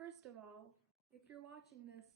First of all, if you're watching this,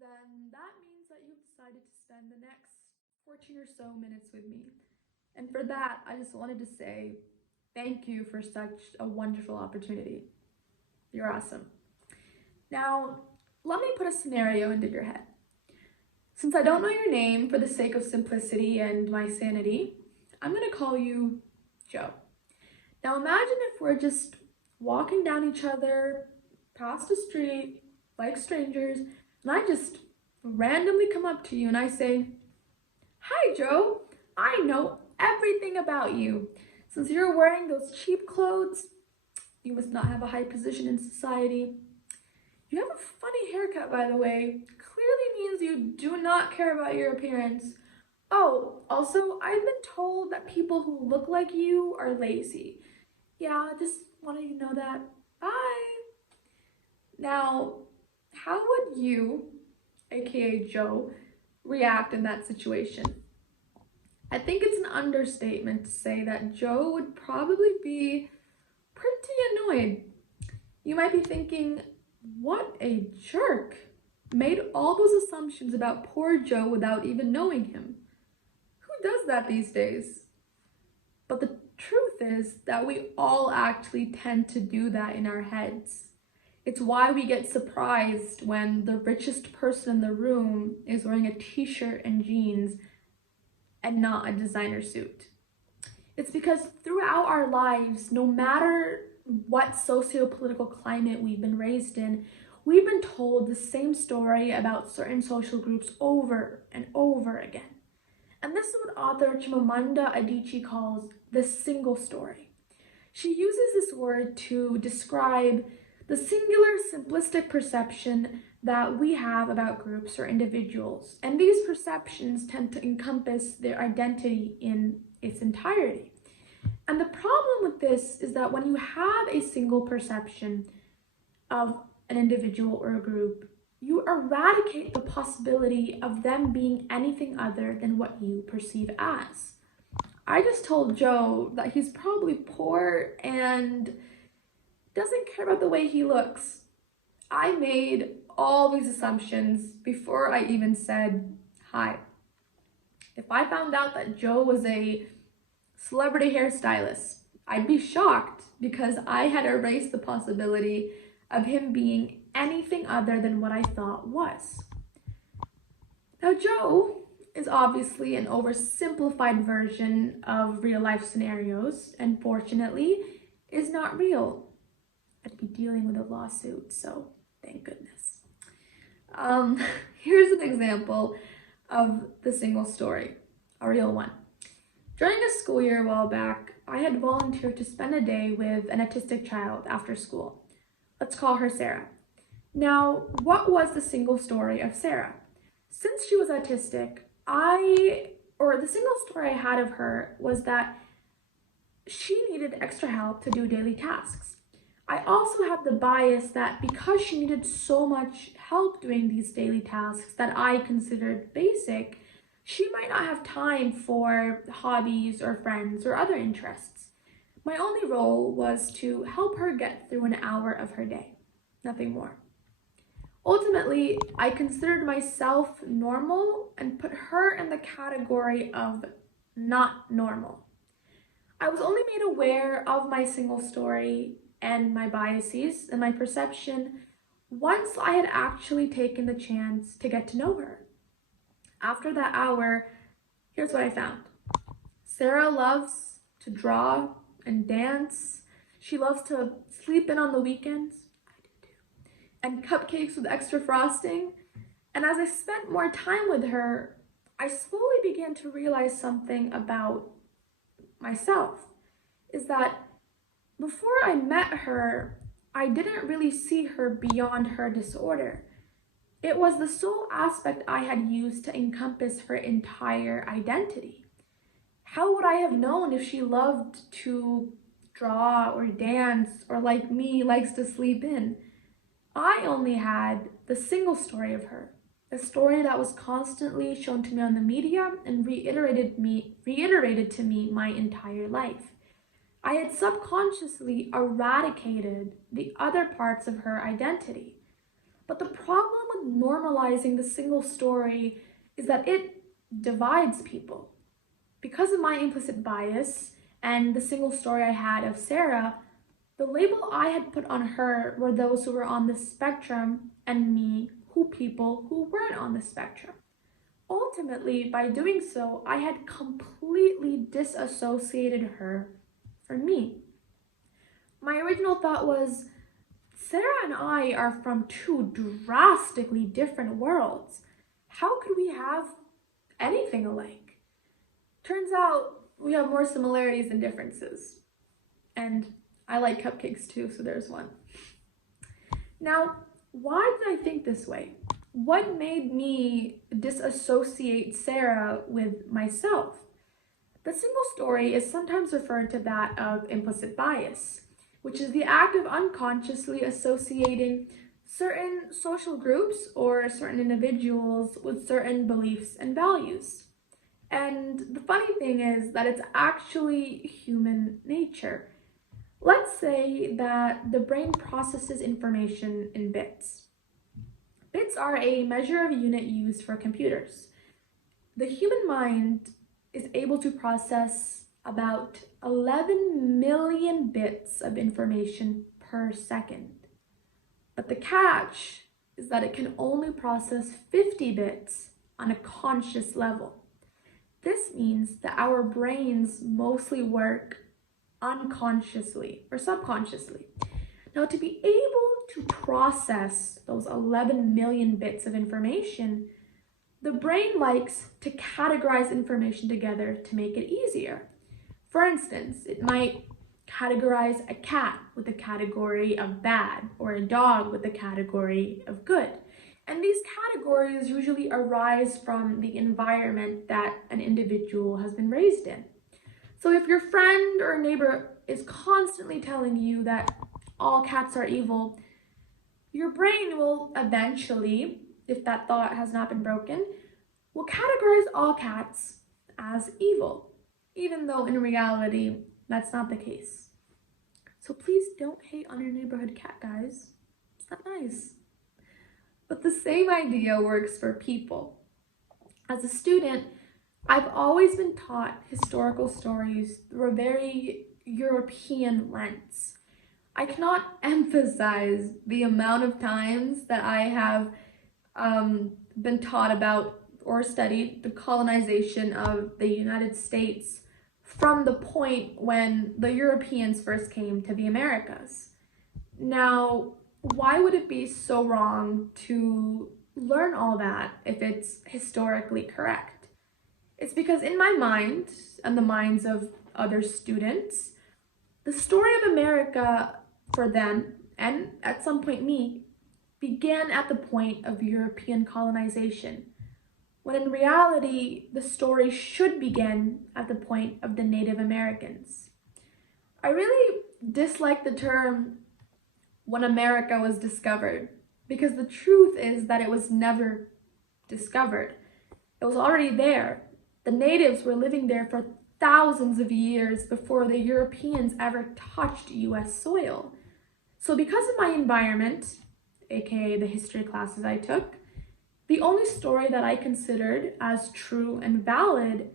then that means that you've decided to spend the next 14 or so minutes with me. And for that, I just wanted to say thank you for such a wonderful opportunity. You're awesome. Now, let me put a scenario into your head. Since I don't know your name, for the sake of simplicity and my sanity, I'm going to call you Joe. Now imagine if we're just walking down each other, past a street, like strangers, and I just randomly come up to you and I say, "Hi Joe, I know everything about you. Since you're wearing those cheap clothes, you must not have a high position in society. You have a funny haircut, by the way. Clearly means you do not care about your appearance. Oh, also, I've been told that people who look like you are lazy. Yeah, just wanted you to know that. Bye." Now, how would you, aka Joe, react in that situation? I think it's an understatement to say that Joe would probably be pretty annoyed. You might be thinking, what a jerk. Made all those assumptions about poor Joe without even knowing him. Who does that these days? But the truth is that we all actually tend to do that in our heads. It's why we get surprised when the richest person in the room is wearing a t-shirt and jeans and not a designer suit. It's because throughout our lives, no matter what socio-political climate we've been raised in, we've been told the same story about certain social groups over and over again. And this is what author Chimamanda Adichie calls the single story. She uses this word to describe the singular, simplistic perception that we have about groups or individuals. And these perceptions tend to encompass their identity in its entirety. And the problem with this is that when you have a single perception of an individual or a group, you eradicate the possibility of them being anything other than what you perceive as. I just told Joe that he's probably poor and doesn't care about the way he looks. I made all these assumptions before I even said hi. If I found out that Joe was a celebrity hairstylist, I'd be shocked because I had erased the possibility of him being anything other than what I thought was. Now, Joe is obviously an oversimplified version of real life scenarios, and fortunately is not real. I'd be dealing with a lawsuit, so thank goodness. Here's an example of the single story, a real one. During a school year a while back, I had volunteered to spend a day with an autistic child after school. Let's call her Sarah. Now, what was the single story of Sarah? Since she was autistic, the single story I had of her was that she needed extra help to do daily tasks. I also had the bias that because she needed so much help doing these daily tasks that I considered basic, she might not have time for hobbies or friends or other interests. My only role was to help her get through an hour of her day, nothing more. Ultimately, I considered myself normal and put her in the category of not normal. I was only made aware of my single story and my biases and my perception once I had actually taken the chance to get to know her. After that hour, here's what I found. Sarah loves to draw and dance. She loves to sleep in on the weekends. I do too. And cupcakes with extra frosting. And as I spent more time with her, I slowly began to realize something about myself. Is that before I met her, I didn't really see her beyond her disorder. It was the sole aspect I had used to encompass her entire identity. How would I have known if she loved to draw or dance or, like me, likes to sleep in? I only had the single story of her, a story that was constantly shown to me on the media and reiterated to me my entire life. I had subconsciously eradicated the other parts of her identity. But the problem with normalizing the single story is that it divides people. Because of my implicit bias and the single story I had of Sarah, the label I had put on her were those who were on the spectrum and me, people who weren't on the spectrum. Ultimately, by doing so, I had completely disassociated her from me. My original thought was, Sarah and I are from two drastically different worlds. How could we have anything alike? Turns out we have more similarities than differences. And I like cupcakes too, so there's one. Now, why did I think this way? What made me disassociate Sarah with myself? The single story is sometimes referred to that of implicit bias, which is the act of unconsciously associating certain social groups or certain individuals with certain beliefs and values. And the funny thing is that it's actually human nature. Let's say that the brain processes information in bits. Bits are a measure of unit used for computers. The human mind is able to process about 11 million bits of information per second. But the catch is that it can only process 50 bits on a conscious level. This means that our brains mostly work unconsciously or subconsciously. Now, to be able to process those 11 million bits of information, the brain likes to categorize information together to make it easier. For instance, it might categorize a cat with the category of bad or a dog with the category of good. And these categories usually arise from the environment that an individual has been raised in. So if your friend or neighbor is constantly telling you that all cats are evil, your brain will eventually, if that thought has not been broken, will categorize all cats as evil, even though in reality, that's not the case. So please don't hate on your neighborhood cat, guys. It's not nice. But the same idea works for people. As a student, I've always been taught historical stories through a very European lens. I cannot emphasize the amount of times that I have been taught about or studied the colonization of the United States from the point when the Europeans first came to the Americas. Now, why would it be so wrong to learn all that if it's historically correct? It's because in my mind and the minds of other students, the story of America for them, and at some point me, began at the point of European colonization, when in reality, the story should begin at the point of the Native Americans. I really dislike the term when America was discovered, because the truth is that it was never discovered. It was already there. The natives were living there for thousands of years before the Europeans ever touched US soil. So because of my environment, aka the history classes I took, the only story that I considered as true and valid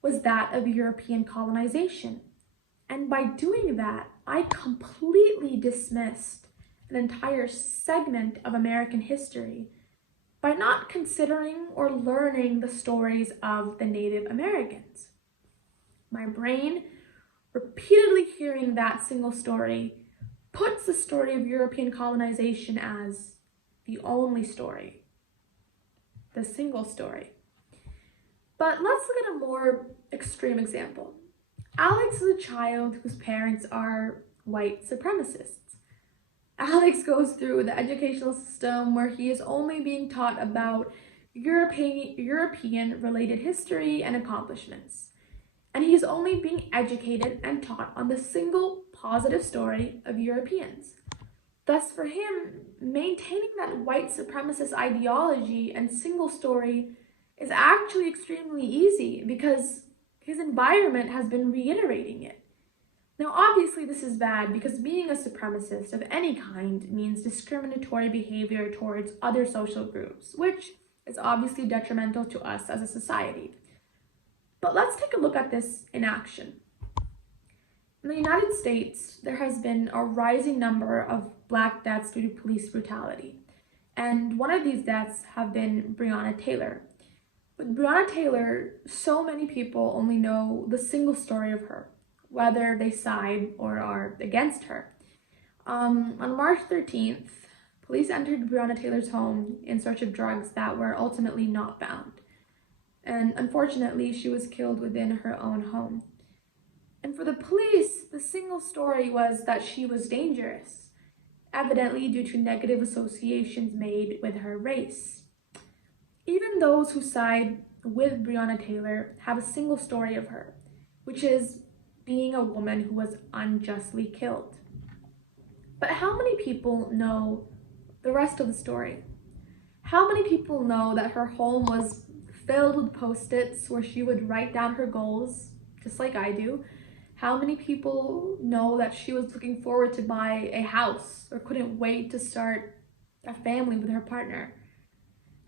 was that of European colonization. And by doing that, I completely dismissed an entire segment of American history by not considering or learning the stories of the Native Americans. My brain, repeatedly hearing that single story, puts the story of European colonization as the only story, the single story. But let's look at a more extreme example. Alex is a child whose parents are white supremacists. Alex goes through the educational system where he is only being taught about European related history and accomplishments. And he is only being educated and taught on the single positive story of Europeans. Thus, for him, maintaining that white supremacist ideology and single story is actually extremely easy because his environment has been reiterating it. Now, obviously, this is bad because being a supremacist of any kind means discriminatory behavior towards other social groups, which is obviously detrimental to us as a society. But let's take a look at this in action. In the United States, there has been a rising number of Black deaths due to police brutality. And one of these deaths have been Breonna Taylor. With Breonna Taylor, so many people only know the single story of her, whether they side or are against her. On March 13th, police entered Breonna Taylor's home in search of drugs that were ultimately not found. And unfortunately, she was killed within her own home. And for the police, the single story was that she was dangerous, evidently due to negative associations made with her race. Even those who side with Breonna Taylor have a single story of her, which is being a woman who was unjustly killed. But how many people know the rest of the story? How many people know that her home was filled with Post-its where she would write down her goals, just like I do? How many people know that she was looking forward to buy a house or couldn't wait to start a family with her partner?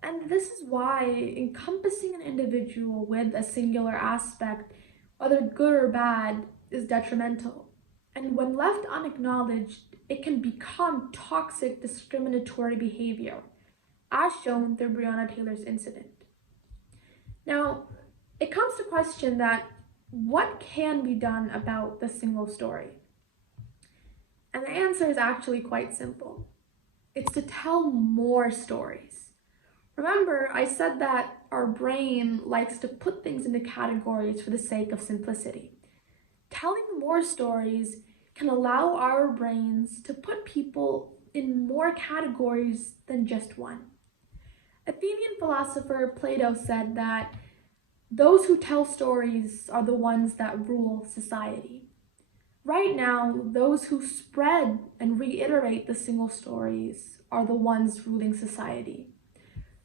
And this is why encompassing an individual with a singular aspect, whether good or bad, is detrimental. And when left unacknowledged, it can become toxic discriminatory behavior, as shown through Breonna Taylor's incident. Now, it comes to question that what can be done about the single story? And the answer is actually quite simple. It's to tell more stories. Remember, I said that our brain likes to put things into categories for the sake of simplicity. Telling more stories can allow our brains to put people in more categories than just one. Athenian philosopher Plato said that those who tell stories are the ones that rule society. Right now, those who spread and reiterate the single stories are the ones ruling society.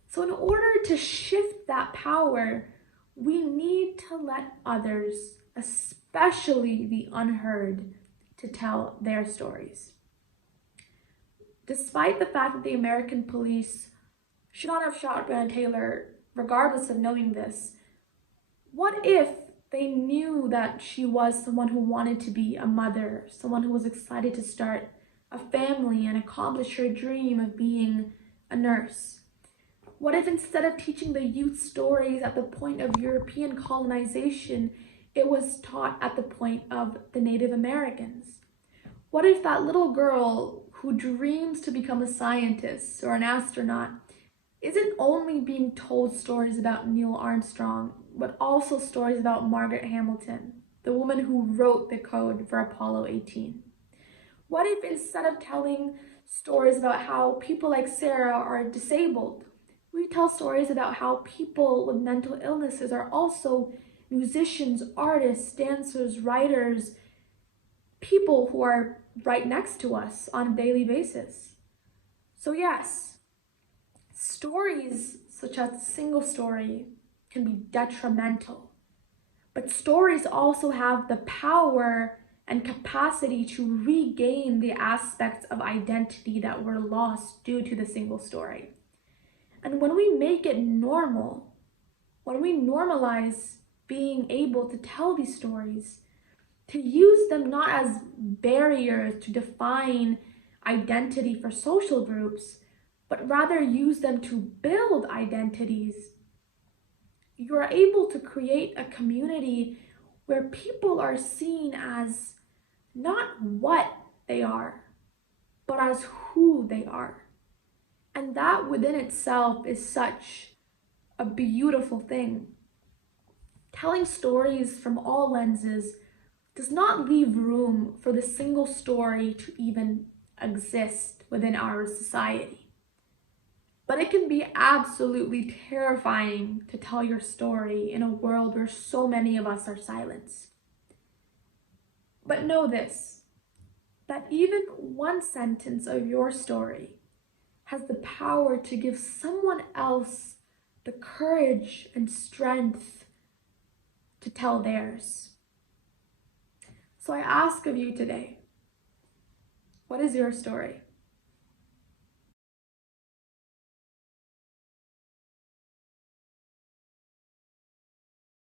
So in order to shift that power, we need to let others, especially the unheard, to tell their stories. Despite the fact that the American police should not have shot Breonna Taylor, regardless of knowing this, what if they knew that she was someone who wanted to be a mother, someone who was excited to start a family and accomplish her dream of being a nurse? What if instead of teaching the youth stories at the point of European colonization, it was taught at the point of the Native Americans? What if that little girl who dreams to become a scientist or an astronaut isn't only being told stories about Neil Armstrong, but also stories about Margaret Hamilton, the woman who wrote the code for Apollo 18? What if instead of telling stories about how people like Sarah are disabled, we tell stories about how people with mental illnesses are also musicians, artists, dancers, writers, people who are right next to us on a daily basis? So yes, stories such as a single story can be detrimental, but stories also have the power and capacity to regain the aspects of identity that were lost due to the single story. And when we make it normal, when we normalize being able to tell these stories, to use them not as barriers to define identity for social groups, but rather use them to build identities, you are able to create a community where people are seen as not what they are, but as who they are. And that within itself is such a beautiful thing. Telling stories from all lenses does not leave room for the single story to even exist within our society. But it can be absolutely terrifying to tell your story in a world where so many of us are silenced. But know this, that even one sentence of your story has the power to give someone else the courage and strength to tell theirs. So So I ask of you today, what is your story?